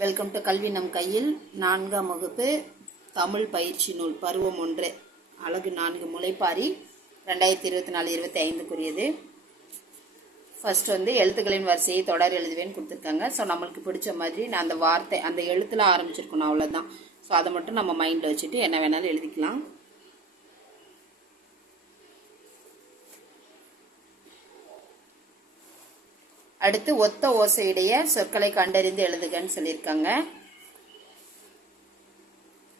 Welcome to கல்வி நம் கையில் நான்காம் வகுப்பு தமிழ் பயிற்சி நூல் பருவம் ஒன்று அழகு நான்கு முளைப்பாரி ரெண்டாயிரத்தி இருபத்தி நாலு இருபத்தி ஐந்துக்குரியது. ஃபர்ஸ்ட் வந்து எழுத்துக்களின் வரிசையை தொடர் எழுதுவேன்னு கொடுத்துருக்காங்க. ஸோ நம்மளுக்கு பிடிச்ச மாதிரி நான் அந்த வார்த்தை அந்த எழுத்துல ஆரம்பிச்சிருக்கணும் அவ்வளோதான் ஸோ அதை மட்டும் நம்ம மைண்டில் வச்சுட்டு என்ன வேணாலும் எழுதிக்கலாம். அடுத்து ஒத்த ஓசையுடைய சொற்களை கண்டறிந்து எழுதுகன்னு சொல்லியிருக்காங்க.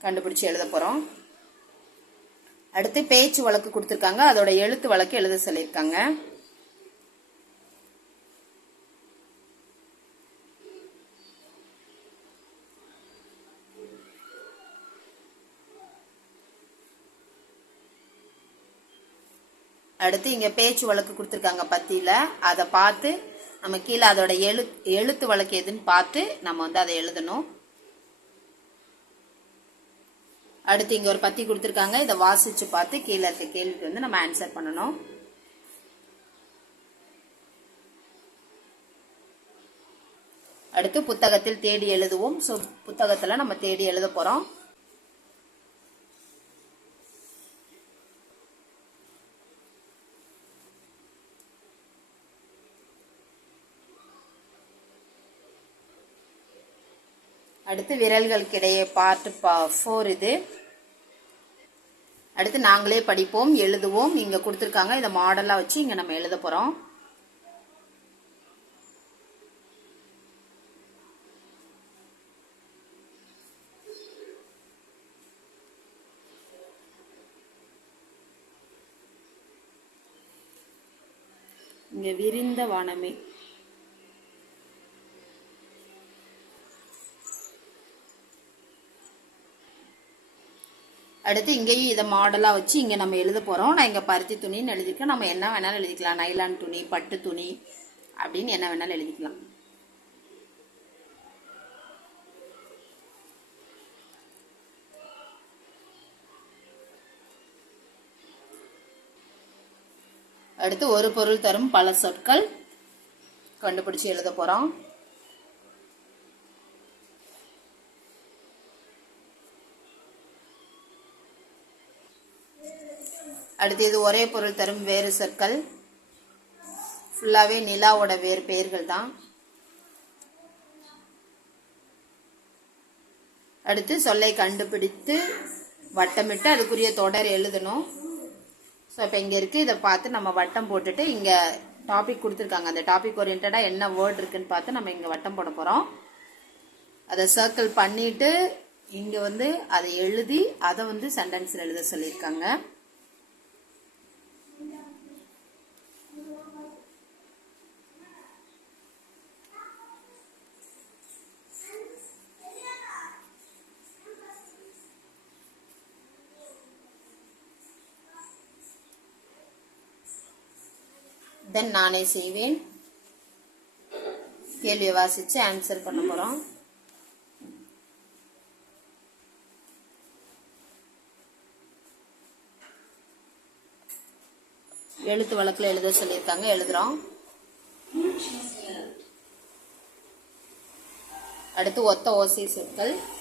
கண்டுபிடிச்சு எழுத போறோம். அடுத்து பேச்சு வழக்கு கொடுத்துருக்காங்க. அதோட எழுத்து வழக்கு எழுத சொல்லியிருக்காங்க. அடுத்து இங்க பேச்சு வழக்கு கொடுத்துருக்காங்க பத்தியில. அதை பார்த்து நம்ம கீழே அதோட எழு எழுத்து வழக்கு எதுன்னு பார்த்து நம்ம வந்து அதை எழுதணும். அடுத்து இங்கே ஒரு பத்தி கொடுத்துருக்காங்க. இதை வாசித்து பார்த்து கீழே இருக்க கேள்விக்கு வந்து நம்ம ஆன்சர் பண்ணணும். அடுத்து புத்தகத்தில் தேடி எழுதுவோம். ஸோ புத்தகத்தில் நம்ம தேடி எழுத போகிறோம் அடுத்து விரல்களுக்கு இடையே பார்ட் ஃபோர் இது. அடுத்து நாங்களே படிப்போம் எழுதுவோம். இங்கே கொடுத்துருக்காங்க. இதை மாடலாக வச்சு இங்கே நம்ம எழுத போகிறோம் இங்கே விரிந்த வானமே. அடுத்து இங்கேயும் இதை மாடலாக வச்சு இங்கே நம்ம எழுத போகிறோம் நான் இங்கே பருத்தி துணின்னு எழுதிருக்கேன் நம்ம என்ன வேணாலும் எழுதிக்கலாம். நைலான் துணி பட்டு துணி அப்படின்னு என்ன வேணாலும் எழுதிக்கலாம். அடுத்து ஒரு பொருள் தரும் பல சொற்கள் கண்டுபிடிச்சு எழுத போகிறோம் அடுத்து இது ஒரே பொருள் தரும் வேறு சொற்கள். ஃபுல்லாகவே நிலாவோட வேறு பெயர்கள் தான். அடுத்து சொல்லை கண்டுபிடித்து வட்டமிட்டு அதுக்குரிய தொடர் எழுதணும். ஸோ இப்போ இங்கே இருக்குது இதை பார்த்து நம்ம வட்டம் போட்டுட்டு இங்கே டாபிக் கொடுத்துருக்காங்க. அந்த டாபிக் ஓரியன்டாக என்ன வேர்ட் இருக்குன்னு பார்த்து நம்ம இங்கே வட்டம் போட போகிறோம் அதை சர்க்கிள் பண்ணிவிட்டு இங்கே வந்து அதை எழுதி அதை வந்து சென்டென்ஸில் எழுத சொல்லியிருக்காங்க. தென் நானே செய்வேன். கேள்வியை வாசிச்சு ஆன்சர் பண்ண போறோம். எழுத்து வழக்கில் எழுத சொல்லியிருக்காங்க எழுதுறோம். அடுத்து ஒத்த ஓசை சொற்கள்.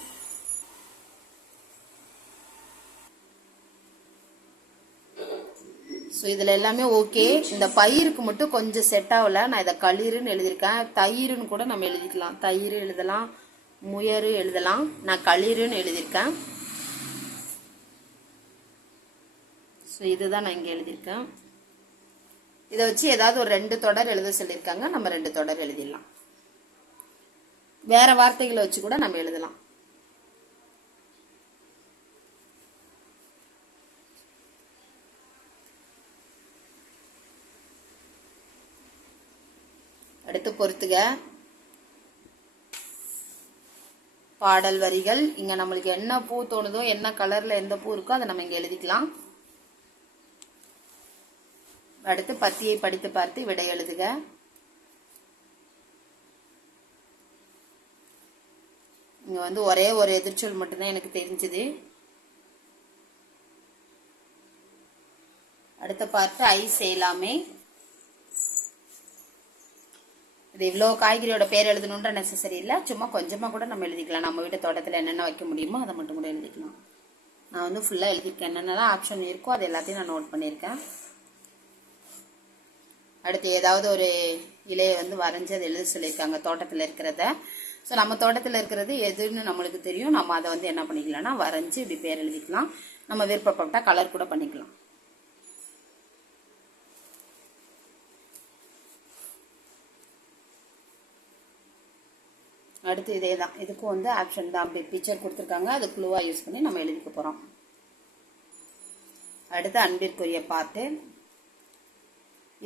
ஸோ இதில் எல்லாமே ஓகே இந்த பயிருக்கு மட்டும் கொஞ்சம் செட் ஆகலை. நான் இதை களிருன்னு எழுதியிருக்கேன். தயிர்னு கூட நம்ம எழுதிக்கலாம். தயிர் எழுதலாம். முயர் எழுதலாம். நான் களிருன்னு எழுதியிருக்கேன். ஸோ இதுதான் நான் இங்கே எழுதியிருக்கேன். இதை வச்சு ஏதாவது ஒரு ரெண்டு தொடர் எழுத சொல்லியிருக்காங்க. நம்ம ரெண்டு தொடர் எழுதிடலாம். வேற வார்த்தைகளை வச்சு கூட நம்ம எழுதலாம். அடுத்து பொறுத்துக. பாடல் வரிகள். இங்க நம்மளுக்கு என்ன பூ தோணுதோ என்ன கலர்ல எந்த பூ இருக்கோ அதை நம்ம இங்க எழுதிக்கலாம். அடுத்து பத்தியை படித்து பார்த்து விடை எழுதுக. இங்க வந்து ஒரே ஒரு எதிர்ச்சொல் மட்டும்தான் எனக்கு தெரிஞ்சது. அடுத்த பார்த்து ஐ செய்யலாமே இது இவ்வளோ காய்கறியோட பேர் எழுதணுன்ற நெசசரி இல்லை. சும்மா கொஞ்சமாக கூட நம்ம எழுதிக்கலாம். நம்ம வீட்டு தோட்டத்தில் என்னென்ன வைக்க முடியுமோ அதை மட்டும் கூட எழுதிக்கலாம். நான் வந்து ஃபுல்லாக எழுதியிருக்கேன். என்னென்னலாம் ஆப்ஷன் இருக்கோ அது எல்லாத்தையும் நான் நோட் பண்ணியிருக்கேன். அடுத்து ஏதாவது ஒரு இலையை வந்து வரைஞ்சி அதை எழுத சொல்லியிருக்காங்க தோட்டத்தில் இருக்கிறத. ஸோ நம்ம தோட்டத்தில் இருக்கிறது எதுன்னு நம்மளுக்கு தெரியும். நம்ம அதை வந்து என்ன பண்ணிக்கலாம்னா வரைஞ்சி இப்படி பேர் எழுதிக்கலாம். நம்ம விருப்பப்பட்டால் கலர் கூட பண்ணிக்கலாம். அடுத்து இதே தான் இதுக்கும் வந்து ஆப்ஷன் தான். அப்படி பிக்சர் கொடுத்துருக்காங்க. அது க்ளூவாக யூஸ் பண்ணி நம்ம எழுதிக்க போகிறோம் அடுத்து அன்பிற்குரிய பாட்டு.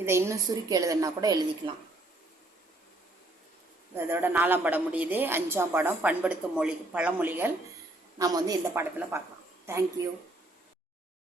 இதை இன்னும் சுருக்கி எழுதுனா கூட எழுதிக்கலாம். அதோட நாலாம் படம் முடியுது. அஞ்சாம் படம் பண்படுத்தும் மொழி பழமொழிகள். நாம் வந்து இந்த படத்தில் பார்க்கலாம். தேங்க்யூ